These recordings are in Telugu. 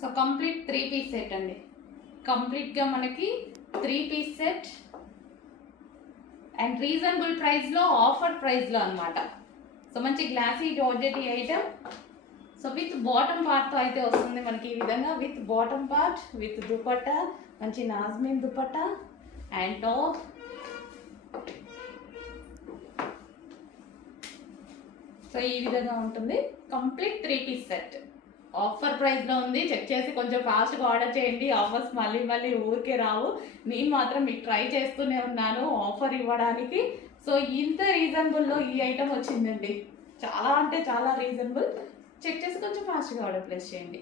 సో కంప్లీట్ 3 పీస్ సెట్ అండి. కంప్లీట్గా మనకి 3 పీస్ సెట్ అండ్ రీజనబుల్ ప్రైస్లో, ఆఫర్ ప్రైస్లో అనమాట. సో మంచి glossy georgette item. So with bottom పార్ట్తో అయితే వస్తుంది మనకి ఈ విధంగా, with bottom part, with dupatta, మంచి నాజ్మిన్ దుపట్టా అండ్ టాప్. సో ఈ విధంగా ఉంటుంది కంప్లీట్ 3 పీస్ సెట్. ఆఫర్ ప్రైస్లో ఉంది. చెక్ చేసి కొంచెం ఫాస్ట్గా ఆర్డర్ చేయండి. ఆఫర్స్ మళ్ళీ మళ్ళీ ఊరికే రావు. నేను మాత్రం మీకు ట్రై చేస్తూనే ఉన్నాను ఆఫర్ ఇవ్వడానికి. సో ఇంత రీజనబుల్లో ఈ ఐటమ్ వచ్చిందండి. చాలా అంటే చాలా రీజనబుల్. చెక్ చేసి కొంచెం ఫాస్ట్గా ఆర్డర్ ప్లేస్ చేయండి.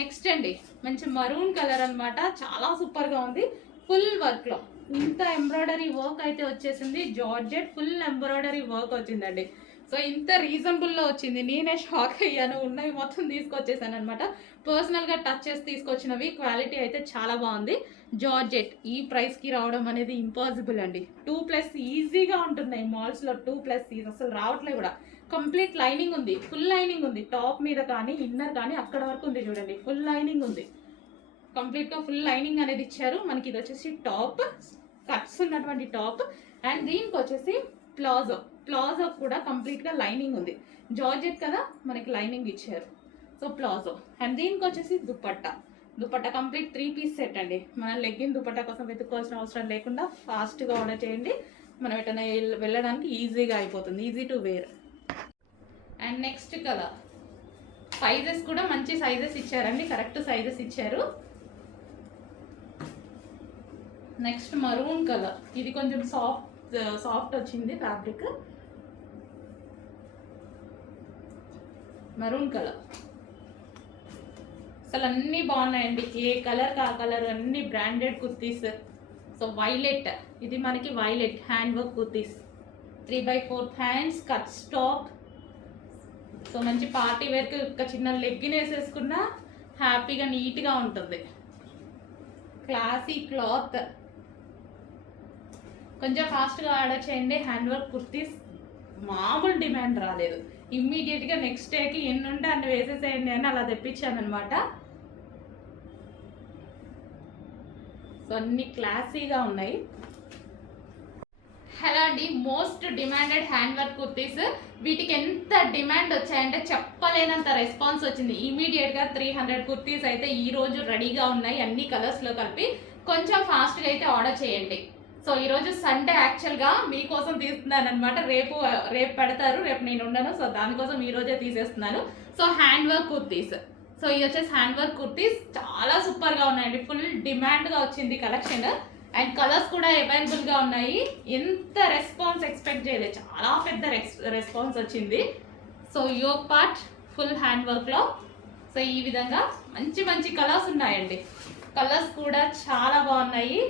నెక్స్ట్ అండి మంచి మరూన్ కలర్ అనమాట. చాలా సూపర్గా ఉంది. ఫుల్ వర్క్లో ఇంత ఎంబ్రాయిడరీ వర్క్ అయితే వచ్చేసింది. జార్జెట్ ఫుల్ ఎంబ్రాయిడరీ వర్క్ వచ్చిందండి. సో ఇంత రీజనబుల్లో వచ్చింది. నేనే షాక్ అయ్యాను. ఉన్నవి మొత్తం తీసుకొచ్చేసాను అనమాట. పర్సనల్గా టచ్ చేసి తీసుకొచ్చినవి. క్వాలిటీ అయితే చాలా బాగుంది. జార్జెట్ ఈ ప్రైస్కి రావడం అనేది ఇంపాసిబుల్ అండి. 2+ ఈజీగా ఉంటున్నాయి మాల్స్లో. 2+ అసలు రావట్లేదు కూడా. కంప్లీట్ లైనింగ్ ఉంది, ఫుల్ లైనింగ్ ఉంది. టాప్ మీద కానీ ఇన్నర్ కానీ అక్కడ వరకు ఉంది చూడండి. ఫుల్ లైనింగ్ ఉంది. కంప్లీట్గా ఫుల్ లైనింగ్ అనేది ఇచ్చారు మనకి. ఇది వచ్చేసి టాప్, కట్స్ ఉన్నటువంటి టాప్. అండ్ దీనికి వచ్చేసి ప్లాజో కూడా కంప్లీట్గా లైనింగ్ ఉంది. జార్జెట్ కదా మనకి లైనింగ్ ఇచ్చారు. So palazzo. అండ్ దీనికి వచ్చేసి దుపట్టా కంప్లీట్ 3 పీస్ సెట్ అండి. మన లెగ్గిన్ దుపట్టా కోసం వెతుక్కోవాల్సిన అవసరం లేకుండా ఫాస్ట్గా ఆర్డర్ చేయండి. మనం ఎటైనా వెళ్ళడానికి ఈజీగా అయిపోతుంది. Easy to wear. And next colour. Sizes కూడా మంచి సైజెస్ ఇచ్చారండి. కరెక్ట్ సైజెస్ ఇచ్చారు. Next maroon colour. ఇది కొంచెం సాఫ్ట్ వచ్చింది ఫ్యాబ్రిక్. మరూన్ కలర్ అసలు అన్నీ బాగున్నాయండి. ఏ కలర్ కా కలర్ అన్ని బ్రాండెడ్ కుర్తీస్. సో వైలెట్, ఇది మనకి violet hand work kurtis. 3/4 hands, cut stop. So మంచి పార్టీ వేర్కి ఒక చిన్న లెగ్గిన్ వేసేసుకున్నా హ్యాపీగా నీట్గా ఉంటుంది. Classy cloth. కొంచెం ఫాస్ట్గా ఆర్డర్ చేయండి. హ్యాండ్ వర్క్ కుర్తీస్ మామూలు డిమాండ్ రాలేదు. ఇమ్మీడియట్గా నెక్స్ట్ డేకి ఎన్ని ఉంటే అన్ని వేసేసేయండి అని అలా తెప్పించాను అనమాట. సో అన్ని క్లాసీగా ఉన్నాయి. హలో అండి, most demanded hand work kurtis. వీటికి ఎంత డిమాండ్ వచ్చాయంటే చెప్పలేనంత రెస్పాన్స్ వచ్చింది. ఇమీడియట్గా 300 కుర్తీస్ అయితే ఈరోజు రెడీగా ఉన్నాయి, అన్ని కలర్స్లో కలిపి. కొంచెం ఫాస్ట్గా అయితే ఆర్డర్ చేయండి. సో ఈరోజు సండే యాక్చువల్గా మీకోసం తీస్తున్నాను అనమాట. రేపు పెడతారు, రేపు నేను ఉండను. సో దానికోసం ఈరోజే తీసేస్తున్నాను. So hand work kurtis. So ఇది వచ్చేసి హ్యాండ్ వర్క్ కుర్తీస్ చాలా సూపర్గా ఉన్నాయండి. ఫుల్ డిమాండ్గా వచ్చింది కలెక్షన్. అండ్ కలర్స్ కూడా అవైలబుల్గా ఉన్నాయి. ఎంత రెస్పాన్స్ ఎక్స్పెక్ట్ చేయలేదు. చాలా పెద్ద రెస్పాన్స్ వచ్చింది. So yoke part full hand వర్క్లో. సో ఈ విధంగా మంచి మంచి కలర్స్ ఉన్నాయండి. కలర్స్ కూడా చాలా బాగున్నాయి.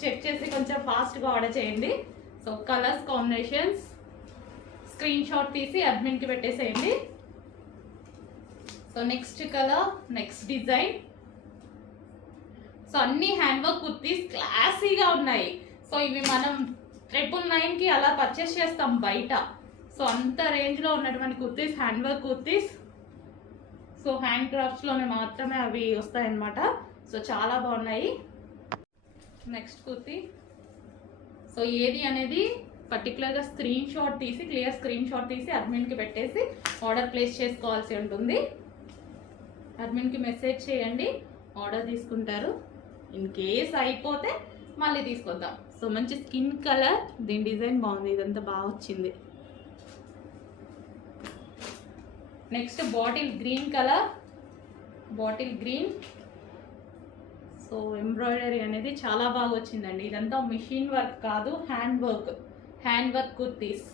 చెక్ చేసి కొంచెం ఫాస్ట్గా ఆర్డర్ చేయండి. So colours combinations screen shot తీసి అడ్మిన్కి పెట్టేసేయండి. So next colour, next design. So అన్ని హ్యాండ్ వర్క్ కుర్తీస్ క్లాసీగా ఉన్నాయి. సో ఇవి మనం 999కి అలా పర్చేస్ చేస్తాం బయట. సో అంత రేంజ్లో ఉన్నటువంటి kurtis hand work kurtis. So hand క్రాఫ్ట్స్లోనే మాత్రమే అవి వస్తాయన్నమాట. సో చాలా బాగున్నాయి. నెక్స్ట్ కుర్తీ. సో ఏది అనేది పర్టికులర్గా స్క్రీన్ షాట్ తీసి, క్లియర్ స్క్రీన్ షాట్ తీసి అడ్మిన్కి పెట్టేసి ఆర్డర్ ప్లేస్ చేసుకోవాల్సి ఉంటుంది. అడ్మిన్కి మెసేజ్ చేయండి, ఆర్డర్ తీసుకుంటారు. ఇన్ కేస్ అయిపోతే మళ్ళీ తీసుకొద్దాం. సో మంచి స్కిన్ కలర్. దీని డిజైన్ బాగుంది. ఇదంతా బాగా వచ్చింది. Next bottle green colour. Bottle green. So embroidery అనేది చాలా బాగా వచ్చిందండి. ఇదంతా మిషన్ వర్క్ కాదు, hand work kurtis.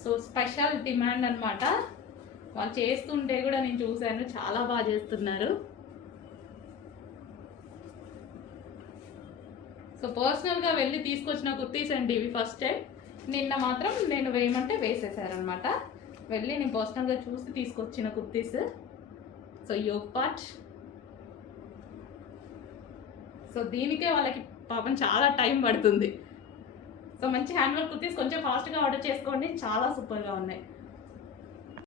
So special demand అనమాట. వాళ్ళు చేస్తుంటే కూడా నేను చూశాను, చాలా బాగా చేస్తున్నారు. సో పర్సనల్గా వెళ్ళి తీసుకొచ్చిన కుర్తీస్ అండి ఇవి. ఫస్ట్ టైం నిన్న మాత్రం నేను వేయమంటే వేసేసారనమాట. వెళ్ళి నేను పర్సనల్గా చూసి తీసుకొచ్చిన kurtis. So yoke part. So దీనికే వాళ్ళకి పాపం చాలా టైం పడుతుంది. సో మంచి హ్యాండ్ వర్క్ కుర్తీస్ కొంచెం ఫాస్ట్గా ఆర్డర్ చేసుకోండి. చాలా సూపర్గా ఉన్నాయి.